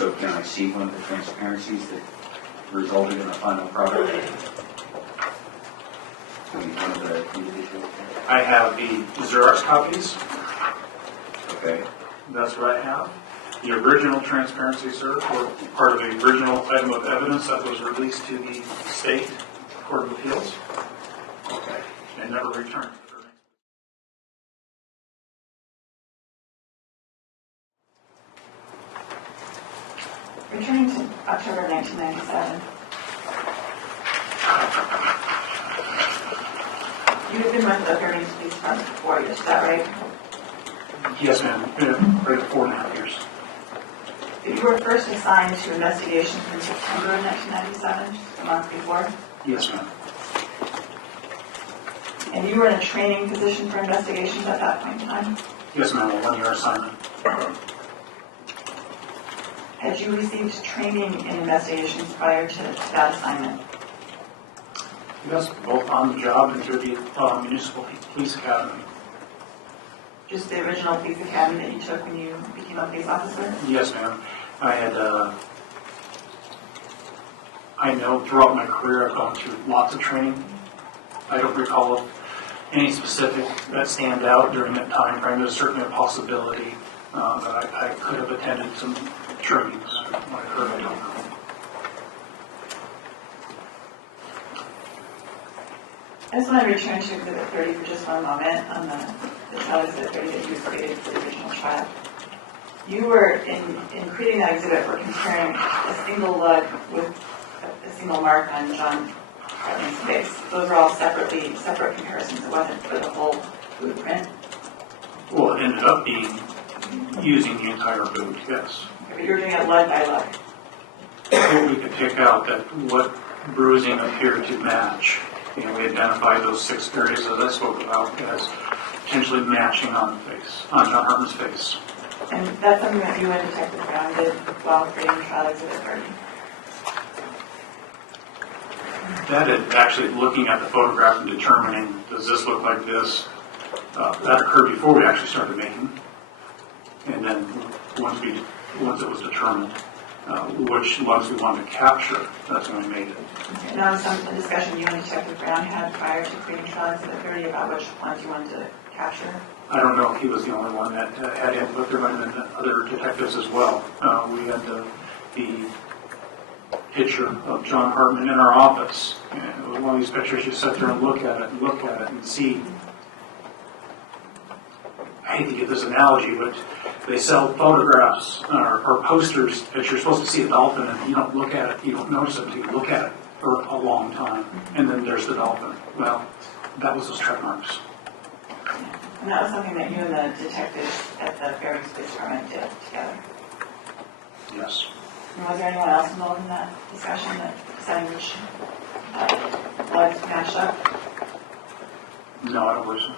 So can I see one of the transparencies that resulted in the final product? One of the individuals? I have the Xerox copies. Okay. That's what I have. The original transparency, sir, or part of the original item of evidence that was released to the state Court of Appeals Okay. and never returned. Returning to October 1997, you had been with the Fairbanks Police Department for 4 years, is that right? Yes, ma'am. Right at 4.5 years. You were first assigned to investigations in September of 1997, just a month before, Yes, ma'am. and you were in a training position for investigations at that point in time. Yes, ma'am. A 1-year assignment. Had you received training in investigations prior to that assignment? Yes, both on the job and through the Municipal Police Academy. Just the original police academy that you took when you became a police officer? Yes, ma'am. I had, I know throughout my career I've gone through lots of training. I don't recall any specific that stand out during that time frame. There's certainly a possibility that I could have attended some trainings when I heard. I don't know. I just want to return to Exhibit 30 for just one moment on the trial Exhibit 30 that you created for the original trial. You were, in creating that exhibit, were comparing a single lug with a single mark on John Hartman's face. Those are all separate comparisons. It wasn't for the whole blueprint. Well, it ended up being using the entire boot, yes. But you were doing it lug by lug. We could pick out that what bruising appeared to match. You know, we identified those 6 areas that I spoke about as potentially matching on the face, on John Hartman's face. And that's something that you and Detective Brown did while creating trial Exhibit 30. That is actually looking at the photograph and determining, does this look like this? That occurred before we actually started making. And then once it was determined which lugs we wanted to capture, that's when we made it. Now, some discussion you and Detective Brown had prior to creating trial Exhibit 30 about which ones you wanted to capture. I don't know if he was the only one that had input. There might have been other detectives as well. We had the picture of John Hartman in our office. And it was one of these pictures you sit there and look at it and see. I hate to give this analogy, but they sell photographs or posters that you're supposed to see a dolphin and you don't look at it, you don't notice it until you look at it for a long time. And then there's the dolphin. Well, that was those track marks. And that was something that you and the detectives at the Fairbanks Police Department did together. Yes. And was there anyone else involved in that discussion that deciding which lugs matched up? No, I don't believe so.